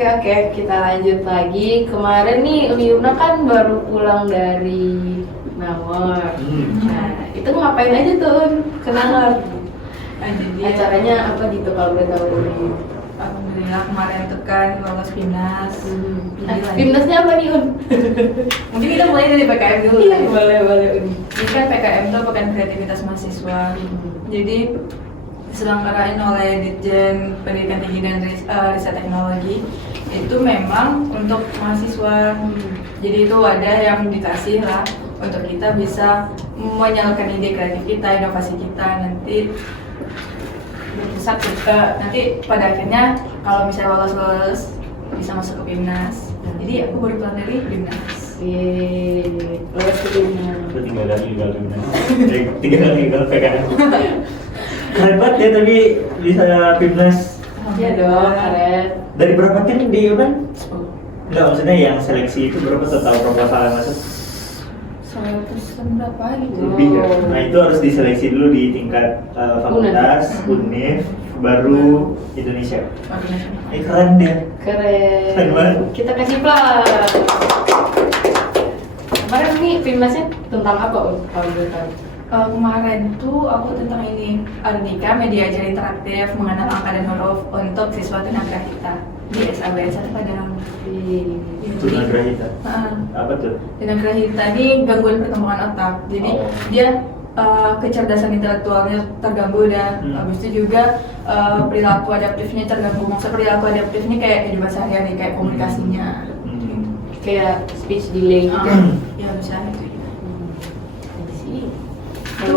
Oke, kita lanjut lagi. Kemarin nih Yuna kan baru pulang dari Nangor. Nah, itu ngapain aja tuh ke Nangor? Jadi Acaranya apa gitu kalau boleh tahu? alhamdulillah kemarin itu kan lolos PIMNAS. Timnasnya apa nih, Un? Mungkin kita mulai dari PKM dulu. Iya, ya. boleh Un. Jadi kan PKM itu Pekan Kreativitas Mahasiswa. Jadi diselenggarain oleh Ditjen Pendidikan Tinggi dan Riset Teknologi. Itu memang untuk mahasiswa. Jadi itu wadah yang dikasih lah untuk kita bisa menyalurkan ide kreatif kita, inovasi kita nanti berpusat ke nanti pada akhirnya kalau misalnya lolos bisa masuk ke PIMNAS. Jadi aku baru pulang dari PIMNAS. Lolos ke Timnas. Udah 3 kali gagal PIMNAS. 3 kali gagal PKM. Keren banget ya tapi bisa PIMNAS. Iya dong, keren. Dari berapa tim di Yunan? Enggak, maksudnya yang seleksi itu berapa total proposal yang masuk? 100 berapa gitu. Lebih ya? Nah itu harus diseleksi dulu di tingkat fakultas, UNIF, baru Indonesia. Keren dia. Keren. Keren banget. Kita kasih plus. Kemarin nih Timnasnya tentang apa, Un? Kalau boleh tahu? Kemarin tuh aku tentang ini Ardika Media Ajar Interaktif Mengenal Angka dan Huruf untuk siswa tunagrahita di SABN 1 Padang. Tunagrahita. Apa tuh? Tunagrahita ini gangguan perkembangan otak. Jadi dia kecerdasan intelektualnya terganggu dan habis itu juga perilaku adaptifnya terganggu. Maksud perilaku adaptif ini kayak kehidupan sehari-hari, kayak komunikasinya. Kayak speech delay gitu. Ya bisa itu. Itu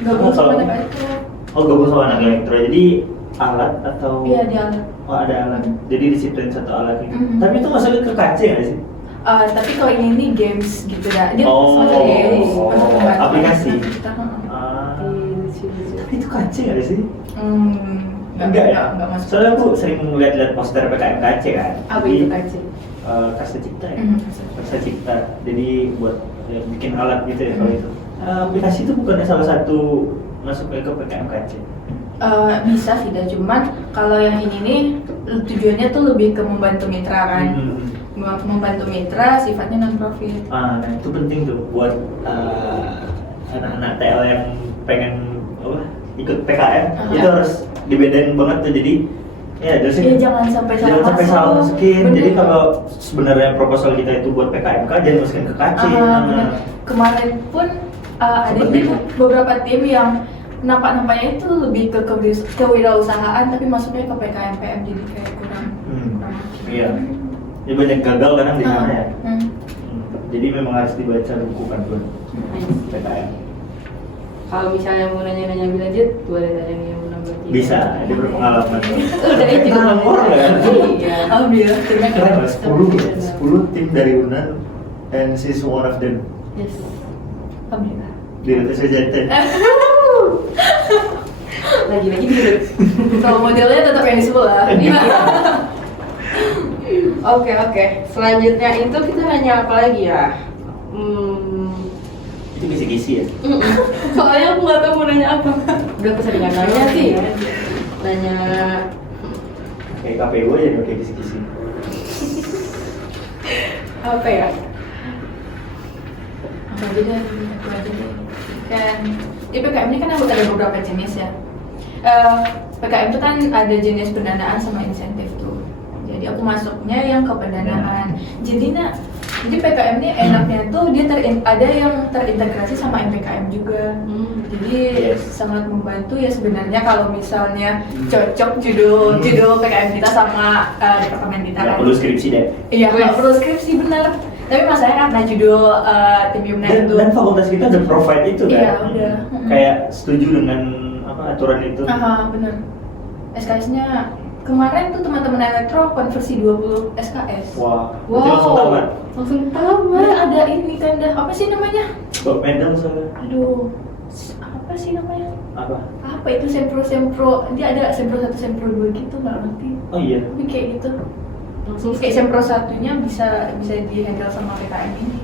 Gabung sama anak itu. Oh, gabung sama anak elektro. Jadi alat atau? Iya, di alat. Oh, ada alat. Jadi disiplin satu alat gitu. Tapi itu masuknya ke KC nggak sih? Tapi kalau ini games gitu dah. Dia games. untuk Aplikasi. kita. Tapi itu KC nggak sih? Enggak ya, enggak masuk. Soalnya aku sering lihat poster PKM KC kan. Apa itu KC? Kasta Cipta ya. Kasta Cipta. Jadi buat bikin alat gitu ya kalau itu. Aplikasi itu bukannya salah satu masuk ke PKM KC? Bisa sih, dah. Cuman kalau yang ini nih tujuannya tuh lebih ke membantu mitra kan. Membantu mitra sifatnya non profit. Nah itu penting tuh buat anak-anak TL yang pengen ikut PKM itu harus dibedain banget tuh. Jadi ya jangan sampai salah masukin. Jadi kalau sebenarnya proposal kita itu buat PKMK jangan masukin ke KC. Kemarin pun ada beberapa tim yang nampaknya itu lebih ke kewirausahaan tapi masuknya ke PKMPM jadi kayak kurang. Iya. Jadi banyak gagal kadang di sana ya. Jadi memang harus dibaca buku kan buat PKM. Kalau misalnya mau nanya-nanya lebih lanjut, boleh tanya yang mau nambah. Bisa, dia berpengalaman. Udah itu orang kan? Iya. Alhamdulillah, timnya Keren lah, 10 tim dari UNAN and she's one of them. Yes. Alhamdulillah. Direktur Sejanten. Lagi-lagi dulu. Kalau modelnya tetap yang di sebelah. Oke. Selanjutnya itu kita nanya apa lagi ya? Itu kisi-kisi ya? Soalnya aku nggak tahu mau nanya apa. Udah keseringan nanya sih. Nanya Kayak KPU aja nih, kayak kisi-kisi. apa ya? Apa aja deh, aku aja deh. Kan, di PKM ini kan ada beberapa jenis ya. PKM itu kan ada jenis pendanaan sama insentif tuh. Jadi aku masuknya yang ke pendanaan. Jadi PKM ini enaknya tuh dia ada yang terintegrasi sama MPKM juga. Jadi sangat membantu ya sebenarnya kalau misalnya cocok judul PKM kita sama departemen kita. Nggak perlu skripsi deh. Iya, nggak perlu skripsi bener. Tapi masalahnya karena judul tim Yumna itu. Dan fakultas kita udah provide itu kan? Iya, udah. Kayak setuju dengan aturan itu. Bener. SKS-nya kemarin tuh teman-teman elektro konversi 20 SKS. Wah, langsung tamat. Langsung tamat. Ada ini kan dah, apa sih namanya? Bawa medal soalnya. Aduh, apa sih namanya? Apa itu sempro, dia ada sempro 1, sempro 2 gitu, nggak ngerti. Oh iya. Tapi kayak gitu. Langsung kayak sempro satunya bisa di handle sama PKM ini.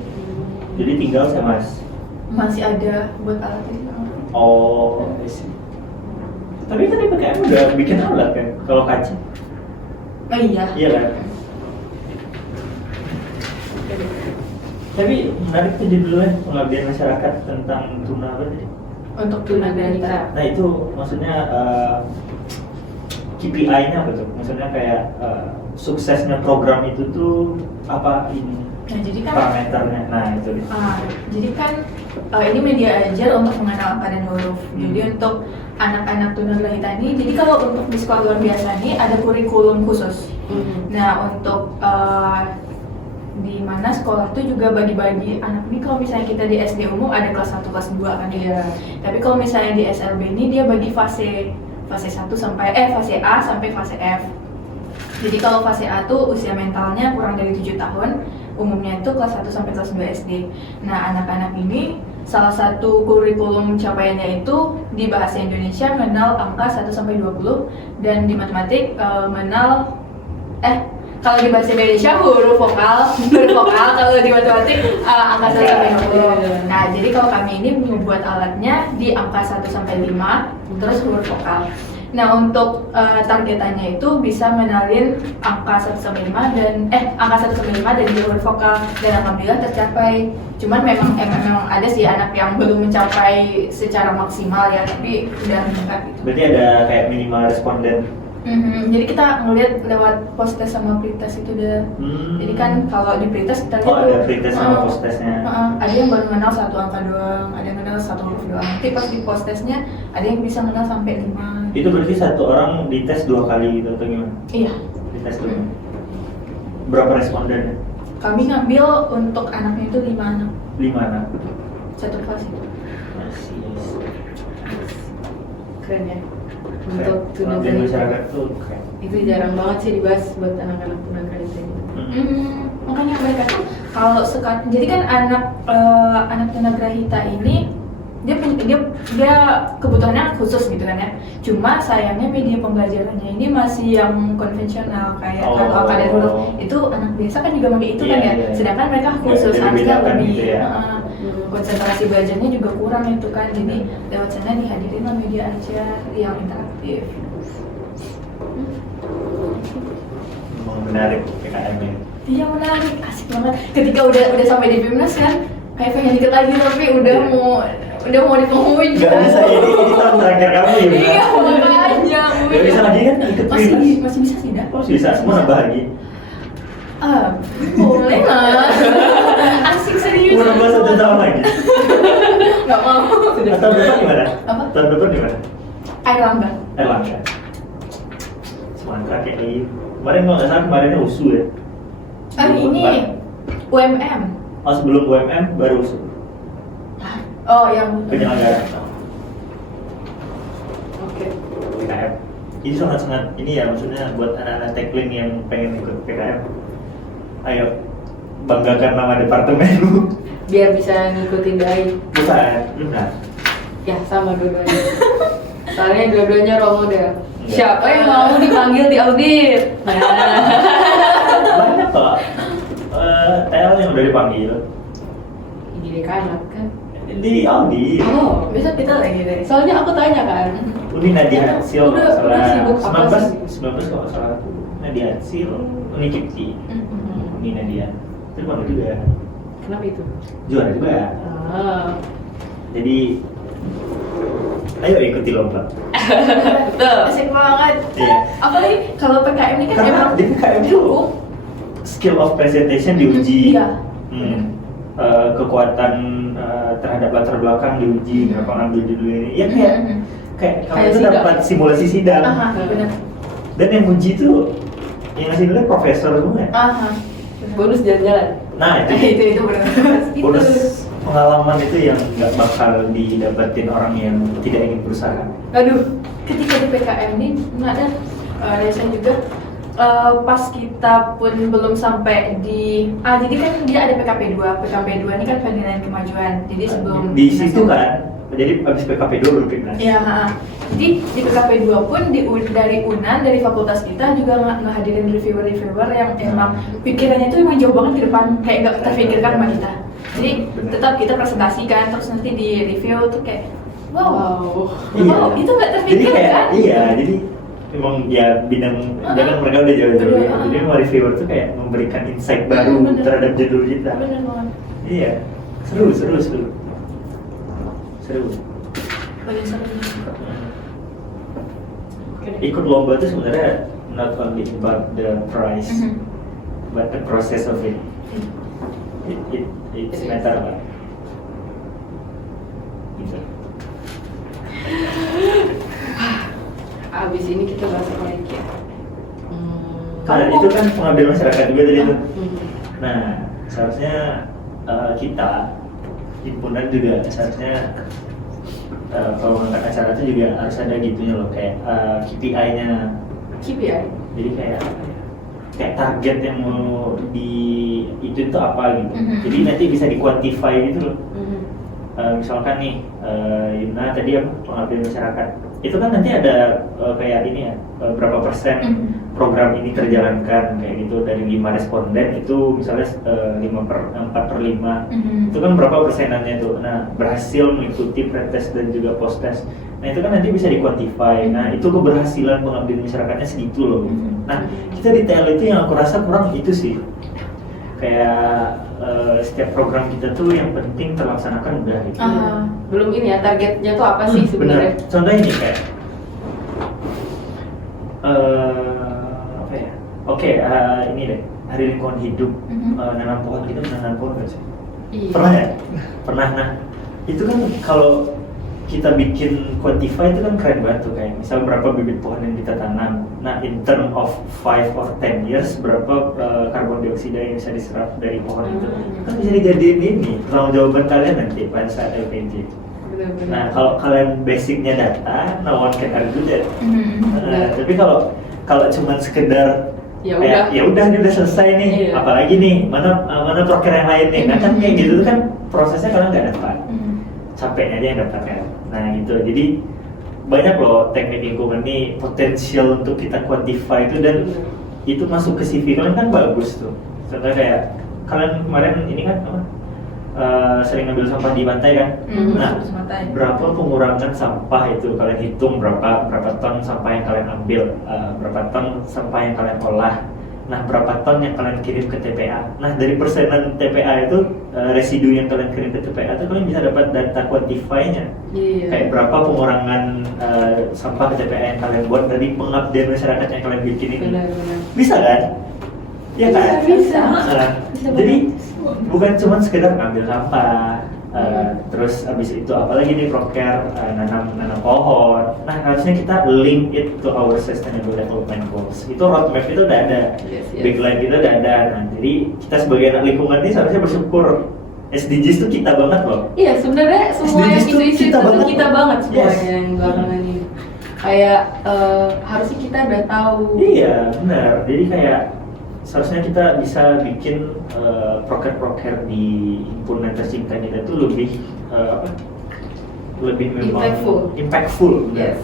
Jadi tinggal sama Mas. Masih ada buat alat itu. Oh, I see. Tapi kan di PKM udah bikin alat kan, kalau kaca. Oh iya. Iya kan? Tapi menarik tuh judulnya, pengabdian masyarakat tentang tuna apa tadi? Untuk tunagrahita. Nah itu maksudnya KPI-nya apa tuh? Maksudnya kayak suksesnya program itu tuh apa ini Nah, jadi kan parameternya? Nah itu dia. jadi kan ini media ajar untuk mengenal angka dan huruf. Jadi untuk anak-anak tunagrahita ini, jadi kalau untuk di sekolah luar biasa ini ada kurikulum khusus. Nah, untuk di mana sekolah itu juga bagi-bagi anak ini, kalau misalnya kita di SD umum ada kelas 1, kelas 2 kan ya. Tapi kalau misalnya di SLB ini dia bagi fase 1 sampai fase A sampai fase F. Jadi kalau fase A tuh usia mentalnya kurang dari 7 tahun, umumnya itu kelas 1 sampai kelas 2 SD. Nah, anak-anak ini salah satu kurikulum capaiannya itu di bahasa Indonesia mengenal angka 1 sampai 20 dan di matematik mengenal kalau di bahasa Indonesia huruf vokal, kalau di matematik angka 1 sampai 20. Nah, jadi kalau kami ini membuat alatnya di angka 1 sampai 5 terus huruf vokal. Nah, untuk targetannya itu bisa mengenalin angka 1 sampai 5 dan angka 1 sampai 5 dari huruf vokal, dan alhamdulillah tercapai. Cuman memang ada sih anak yang belum mencapai secara maksimal ya, tapi udah meningkat gitu. Berarti ada kayak minimal responden. Jadi kita ngeliat lewat post-test sama pretest itu udah. Jadi kan kalau di pretest kita lihat ada pretest sama post-testnya. ada yang baru mengenal 1 angka doang, ada yang mengenal 1 huruf doang. Nanti pas di post-testnya ada yang bisa mengenal sampai 5. Itu berarti satu orang dites 2 kali gitu atau gimana? Iya. Dites dulu. Berapa respondennya? Kami ngambil untuk anaknya itu 5 anak, 5 anak. satu kelas itu. Masih. Keren ya. Untuk pengabdian tunagrahita masyarakat tuh keren. itu jarang banget sih dibahas buat anak-anak tunagrahita ini. Makanya mereka tuh kalau jadi kan anak tunagrahita ini dia kebutuhannya khusus gitu kan ya. Cuma sayangnya media pembelajarannya ini masih yang konvensional kayak kalau angka dan huruf itu anak biasa kan juga pakai itu kan ya. Sedangkan mereka khusus harusnya lebih gitu ya. konsentrasi belajarnya juga kurang itu kan. Jadi lewat sana dihadirin lah media ajar yang interaktif. Menarik PKM ini. Iya menarik, asik banget. Ketika udah sampai di Bimnas kan, kayak pengen dikit lagi tapi udah mau di penghujung. Gak bisa ini tahun terakhir kamu ya. Iya makanya. Gak bisa lagi kan ikut Masih bisa sih dah. Oh bisa, semua nambah lagi. Boleh lah. Asik serius. Mau nambah 1 tahun lagi. Gak mau. Tahun depan gimana? Apa? Tahun depan gimana? Airlangga. Erlangga. Semangka kayak lagi. Kemarin kalau nggak salah kemarinnya USU ya. Ini UMM. Oh sebelum UMM baru USU. Oh yang Penyelenggara. Oke. PKM. Ini sangat-sangat ini ya, maksudnya buat anak-anak tekling yang pengen ikut PKM. Ayo banggakan nama departemenmu. Biar bisa ngikutin DAI. Bukan, benar. Ya sama dua-duanya. Soalnya dua-duanya role model. Enggak. Siapa yang mau dipanggil di audit? Banyak kok. TL yang udah dipanggil Di dekanat kan. di audit. Oh, besok kita lagi deh. soalnya aku tanya kan. Uni Nadia Hasil Udah sibuk apa sih? 19 kalau salah aku Nadia Hasil Uni Kipti Uni Nadia itu panggil juga Kenapa itu? juara juga jadi ayo ikuti lomba. Betul. Asik banget. Iya. Apalagi kalau PKM ini kan Karena emang di PKM itu skill of presentation diuji. Iya. Kekuatan terhadap latar belakang diuji, kenapa ngambil judul ini. Ya kayak kamu itu sidang. dapat simulasi sidang. Benar. Dan yang uji itu yang ngasih nilai profesor semua. Bonus jalan-jalan. Nah itu benar. bonus pengalaman itu yang nggak bakal didapetin orang yang tidak ingin berusaha. Aduh, ketika di PKM ini ada saya juga pas kita pun belum sampai di jadi kan dia ada PKP 2. PKP 2 ini kan penilaian kemajuan. Jadi sebelum Di situ kan, jadi habis PKP 2 baru Pimnas. Iya, jadi di PKP 2 pun dari UNAN, dari fakultas kita juga ngehadirin reviewer-reviewer yang emang pikirannya itu emang jauh banget ke depan, kayak nggak terpikirkan sama kita. Jadi tetap kita presentasikan, terus nanti di review tuh kayak wow, Iya. itu nggak Jadi terpikirkan. kayak, iya, jadi memang ya bidang dia kan mereka udah jauh-jauh ya. Jadi memang reviewer tuh kayak memberikan insight baru Bener. terhadap judul kita. Bener banget. Iya, seru. Paling seru. Ikut lomba tuh sebenarnya not only about the prize, but the process of it. It's matter lah. Gitu. Abis ini kita bahas apa lagi ya? Nah, itu kan pengabdian masyarakat juga tadi tuh. Hmm. Nah, seharusnya kita himpunan juga seharusnya kalau mengangkat acara itu juga harus ada gitunya loh, kayak KPI-nya. KPI. Jadi kayak target yang mau di itu apa gitu. Jadi nanti bisa dikuantify gitu loh. Misalkan nih Yuna tadi apa pengabdian masyarakat, itu kan nanti ada kayak ini ya, berapa persen program ini terjalankan kayak gitu, dari 5 responden itu misalnya 4/5 itu kan berapa persenannya tuh. Nah, berhasil mengikuti pretest dan juga post-test. Nah, itu kan nanti bisa dikuantify. Nah, itu keberhasilan pengabdian masyarakatnya segitu loh. Nah, kita di TL itu yang aku rasa kurang itu sih. Kayak setiap program kita tuh yang penting terlaksanakan udah gitu. Belum ini ya, targetnya tuh apa sih sebenarnya? Bener. Contohnya ini kayak apa ya? Oke, ini deh, Hari Lingkungan Hidup. Nanam pohon, kita menanam pohon nggak sih? Iya. Pernah ya? Pernah. Nah, itu kan kalau kita bikin quantify itu kan keren banget tuh, kayak misal berapa bibit pohon yang kita tanam. Nah, in term of 5 or 10 years berapa karbon dioksida yang bisa diserap dari pohon itu. Kan bisa dijadiin ini tanggung jawaban kalian nanti pada saat LPG. Benar-benar. Nah, kalau kalian basicnya data, no one can argue that. Tapi kalau cuma sekedar ya udah ini udah selesai nih, apalagi nih mana proker yang lain nih, kan kayak gitu tuh kan prosesnya kalian nggak dapat, capeknya aja yang dapat kan. Nah gitu, jadi banyak loh teknik lingkungan nih potensial untuk kita quantify itu, dan itu masuk ke CV kalian kan bagus tuh. Contohnya kayak kalian kemarin ini kan apa? Sering ngambil sampah di pantai kan. Nah, berapa pengurangan sampah itu kalian hitung, berapa ton sampah yang kalian ambil, berapa ton sampah yang kalian olah. Nah, berapa ton yang kalian kirim ke TPA. Nah, dari persenan TPA itu residu yang kalian kirim ke TPA itu kalian bisa dapat data quantify-nya. Kayak berapa pengurangan sampah ke TPA yang kalian buat dari pengabdian masyarakat yang kalian bikin ini. Benar-benar. Bisa kan? Ya kan? Bisa. Jadi bukan cuma sekedar ngambil sampah, terus abis itu apalagi nih proker nanam pohon. Nah, harusnya kita link it to our sustainable development goals. Itu roadmap itu udah ada, big line itu udah ada. Nah, jadi kita sebagai anak lingkungan ini seharusnya bersyukur. SDGs itu kita banget loh. Iya, sebenarnya semua yang SDGs tuh isu-isu kita itu banget kita loh. banget semuanya Yes. yang belakangan ini. Kayak harusnya kita udah tahu. Iya, benar. Jadi kayak seharusnya kita bisa bikin proker-proker di himpunan tercinta kita tuh lebih lebih memang impactful. Yes.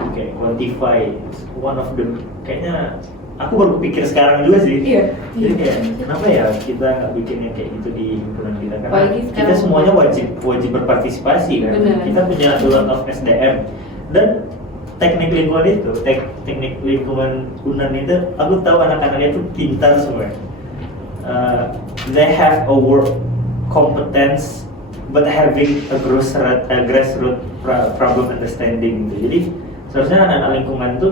Oke, quantify one of the, kayaknya aku baru pikir sekarang juga sih. Iya. Jadi kayak kenapa ya kita nggak bikin yang kayak gitu di himpunan kita, karena Apalagi kita sekarang- semuanya wajib berpartisipasi kan. Benar. Kita punya a lot of SDM dan teknik lingkungan itu, teknik lingkungan Unan itu, aku tahu anak-anaknya itu pintar semua. They have a work competence, but having a grassroots problem understanding gitu. Jadi seharusnya anak-anak lingkungan itu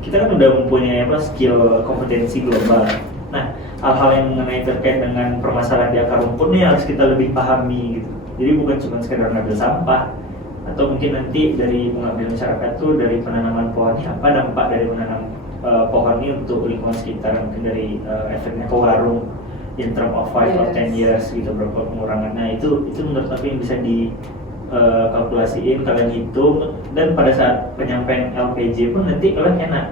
kita kan udah mempunyai skill kompetensi global. Nah, hal-hal yang mengenai terkait dengan permasalahan di akar rumput nih harus kita lebih pahami gitu. Jadi bukan cuma sekedar ngambil sampah, atau mungkin nanti dari pengabdian masyarakat tuh dari penanaman pohon ini apa dampak dari menanam pohon ini untuk lingkungan sekitar, mungkin dari efeknya ke warung in term of 5 or 10 years gitu, berapa pengurangan. Nah itu menurut aku yang bisa dikalkulasiin, kalian hitung, dan pada saat penyampaian LPG pun nanti kalian enak.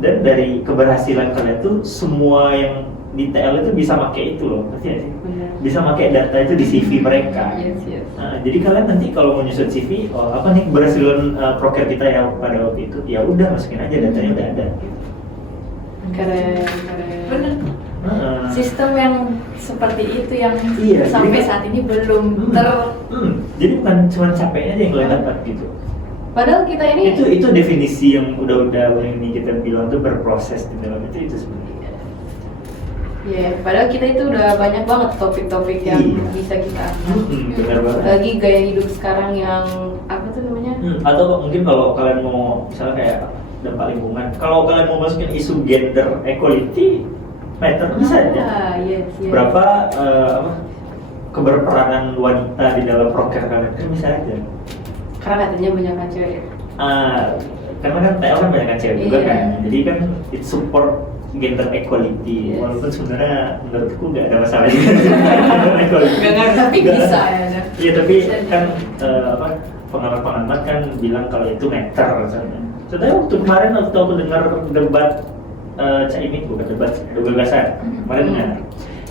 Dan dari keberhasilan kalian tuh semua yang di TL itu bisa pakai itu loh, ngerti gak sih? Benar. Bisa pakai data itu di CV mereka. Yes. Nah, jadi kalian nanti kalau mau nyusun CV, apa nih keberhasilan proker kita ya pada waktu itu, ya udah masukin aja, datanya udah ada. Gitu. Keren. Bener. Sistem yang seperti itu yang Iya, sampai jadi- saat ini belum Jadi bukan cuma capeknya aja yang kalian dapat gitu. Padahal kita ini itu definisi yang udah ini kita bilang tuh berproses di dalam itu sebenarnya. ya, padahal kita itu udah banyak banget topik-topik yang Iya. bisa kita angkat. Benar banget. Lagi gaya hidup sekarang yang apa tuh namanya? Atau mungkin kalau kalian mau misalnya kayak dampak lingkungan, kalau kalian mau masukin isu gender equality matter bisa aja. Yes. Berapa keberperanan wanita di dalam proker kalian kan bisa aja. Karena katanya banyak kan cewek ya. Karena kan TL kan banyak cewek juga Iya. kan, jadi kan it support gender equality. Yes. Walaupun sebenarnya menurutku nggak ada masalah juga gender equality. Nggak ngerti, tapi Nggak. bisa ya. Iya tapi kan pengamat-pengamat kan bilang kalau itu matter misalnya. Contohnya waktu kemarin waktu aku dengar debat Caimin, bukan debat, gagasan kemarin dengar.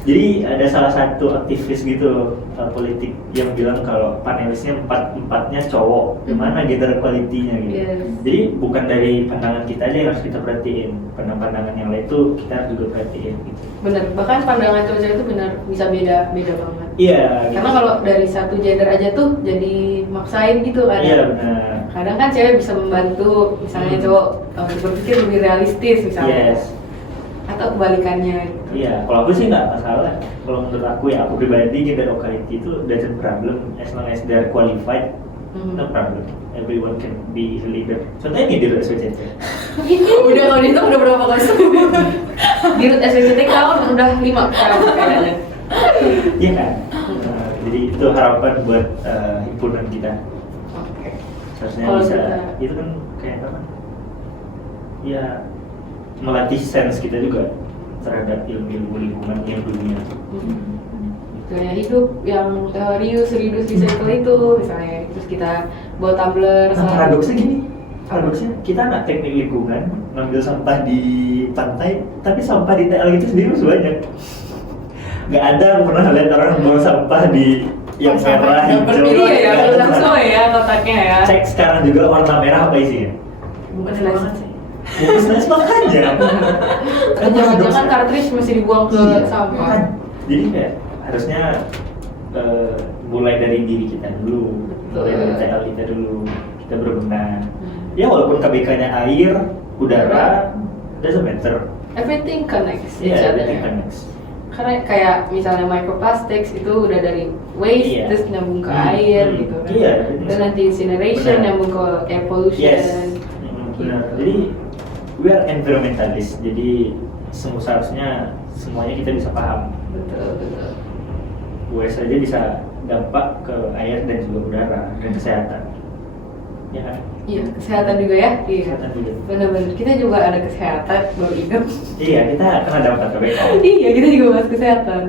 Jadi ada salah satu aktivis gitu politik yang bilang kalau panelisnya empatnya cowok, gimana gender equality-nya gitu. Yes. Jadi bukan dari pandangan kita aja yang harus kita perhatiin, pandangan yang lain itu kita harus juga perhatiin gitu. Bener, bahkan pandangan cowok-cewek itu benar bisa beda banget. Iya. Karena kalau dari satu gender aja tuh jadi maksain gitu kan. Iya benar. Kadang kan cewek bisa membantu, misalnya cowok berpikir lebih realistis misalnya. Yes. Atau kebalikannya gitu. Iya, kalau aku sih nggak masalah. Kalau menurut aku ya, aku pribadi gender equality itu doesn't problem as long as they're qualified, no problem. Everyone can be a leader. Contohnya nih di SWCT. Udah kalau itu udah berapa kali? Di Rut SWCT kan udah 5 kayaknya. Iya kan? Jadi itu harapan buat himpunan kita. Oke. Seharusnya Kalau bisa. kita- Itu kan kayak apa? Ya melatih sense kita juga terhadap ilmu lingkungan yang dunia. Gaya hidup yang reuse recycle itu misalnya, terus kita bawa tumbler. Nah, paradoksnya gini, kita anak teknik lingkungan ngambil sampah di pantai, tapi sampah di TL itu sendiri masih banyak. Nggak ada aku pernah lihat orang bawa sampah di yang merah, hijau. Berpilih ya, nggak ada. langsung ya kotaknya ya. Cek sekarang juga warna merah apa isinya? Bukan banget sih. Bungkus nasi makanya. Kan jangan-jangan cartridge masih dibuang ke Iya, sampah. kan. Jadi kayak harusnya mulai dari diri kita dulu, mulai dari TL kita dulu, kita berbenah. Ya walaupun KBK-nya air, udara, doesn't matter. Everything connects. Iya, each other. everything connects. Karena kayak misalnya microplastics itu udah dari waste Iya. terus nyambung ke air gitu kan. Iya. Dan nanti incineration Benar. nyambung ke air pollution. Yes. Benar. Jadi we are environmentalist. Jadi seharusnya semuanya kita bisa paham. Betul. Gue saja bisa dampak ke air dan juga udara dan kesehatan. Ya kan? Iya, kesehatan juga ya. Iya. Kesehatan juga. Benar-benar. Kita juga ada kesehatan baru ingat. Iya, kita kena dampak KBK. Iya, kita juga bahas kesehatan.